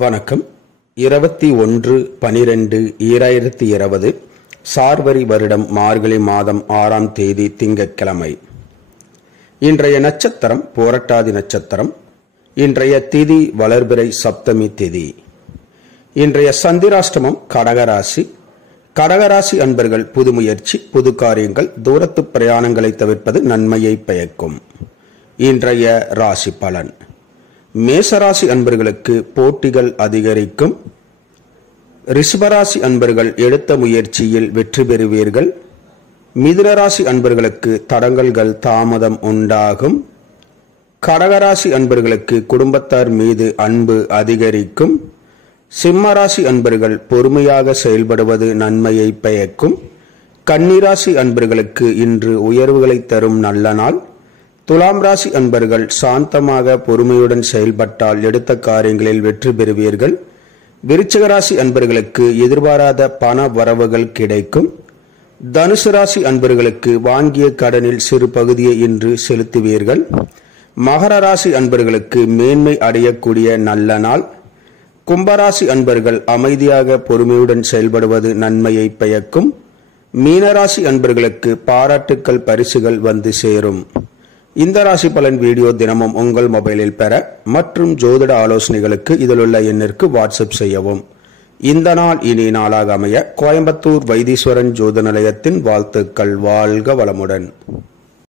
வணக்கம். 21/12/2020 சார்வரி வருடம் மார்கழி மாதம் 6ஆம் தேதி திங்கட்கிழமை. இன்றைய நட்சத்திரம் போரட்டாதி நட்சத்திரம். இன்றைய திதி வளர்பிறை சப்தமி திதி. இன்றைய சந்திராஷ்டமம் கடகராசி. கடகராசி அன்பர்கள் புது முயற்சி, புது காரியங்கள், தூரத்து பிரயாணங்களை தவிர்ப்பது நன்மையை பயக்கும். இன்றைய ராசி பலன். மேசராசி அன்பர்களுக்கு போட்டிகள் அதிகரிக்கும். ரிஷபராசி அன்பர்கள் எடுத்த முயற்சியில் வெற்றி பெறுவீர்கள். மிதுனராசி அன்பர்களுக்கு தடங்கல்கள் தாமதம் உண்டாகும். கடகராசி அன்பர்களுக்கு குடும்பத்தார் மீது அன்பு அதிகரிக்கும். சிம்மராசி அன்பர்கள் பொறுமையாக செயல்படுவது நன்மையை பயக்கும். கன்னிராசி அன்பர்களுக்கு இன்று உயர்வுகளை தரும் நல்ல நாள். துலாம் ராசி அன்பர்கள் சாந்தமாக பொறுமையுடன் செயல்பட்டால் எடுத்த காரியங்களில் வெற்றி பெறுவீர்கள். விருச்சிக ராசி அன்பர்களுக்கு எதிர்பாராத பண வரவுகள் கிடைக்கும். தனுசு ராசி அன்பர்களுக்கு வாங்கிய கடனில் சிறு பகுதியை இன்று செலுத்துவீர்கள். மகர ராசி அன்பர்களுக்கு மேன்மை அடையக்கூடிய நல்ல நாள். கும்பராசி அன்பர்கள் அமைதியாக பொறுமையுடன் செயல்படுவது நன்மையை பயக்கும். மீனராசி அன்பர்களுக்கு பாராட்டுக்கள் பரிசுகள் வந்து சேரும். இந்த ராசி பலன் வீடியோ தினமும் உங்கள் மொபைலில் பெற மற்றும் ஜோதிட ஆலோசனைகளுக்கு இதில் உள்ள எண்ணிற்கு வாட்ஸ்அப் செய்யவும். இந்த நாள் இனி நாளாக அமைய கோயம்புத்தூர் வைத்தீஸ்வரன் ஜோதிட நிலையத்தின் வாழ்த்துக்கள். வாழ்க வளமுடன்.